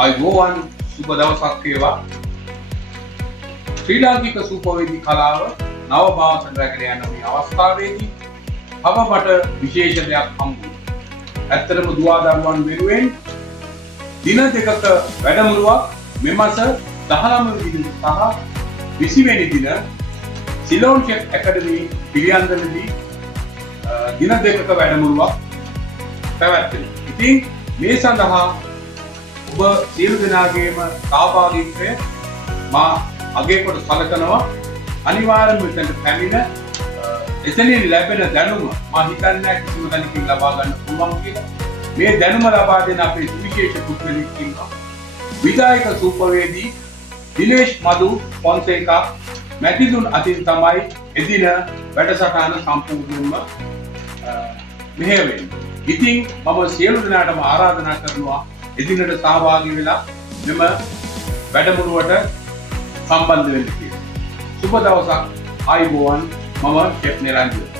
අයිබෝවන් සුබ දවසක් වේවා. ශ්‍රී ලාංකික සූපවේදී කලාව නව භාෂණ රැගෙන යන මේ අවස්ථාවේදී අපට විශේෂ දෙයක් හම්බ වුණා. ඇත්තටම දුවා දරුවන් වෙනුවෙන් දින දෙකක වැඩමුළුවක් මෙමස 19 වෙනිදා සහ 20 වෙනි දින සිලෝන් ෂෙෆ් ඇකඩමි පිළියන්දලදී දින දෙකක වැඩමුළුවක් පැවැත්වෙනවා. ඉතින් මේ සඳහා ඔබ සියලු දෙනාගේම සහභාගීත්වය මා අගය කොට සලකනවා. අනිවාර්යයෙන්ම මෙතනට පැමිණ එතනින් ලැබෙන දැනුම මා හිතන්නේ කිසිම තැනකින් ලබා ගන්න පුළුවන් කියලා. මේ දැනුම ලබා දෙන අපේ විශේෂ පුද්ගලෙක් ඉන්නවා. විධායක සූපවේදී දිනේෂ් මදු ෆොන්සේකා මැතිතුන් අතින් තමයි එදින වැඩසටහන සම්පූර්ණයෙන්ම මෙහෙයවෙන්නේ. ඉතින් මම සියලු දෙනාටම ආරාධනා කරනවා එදිනට සහභාගී වෙලා මෙම වැඩමුළුවට සම්බන්ධ වෙන්න කියලා. සුබ දවසක්. ආයුබෝවන්. මම ෂෙෆ් නිරංජන.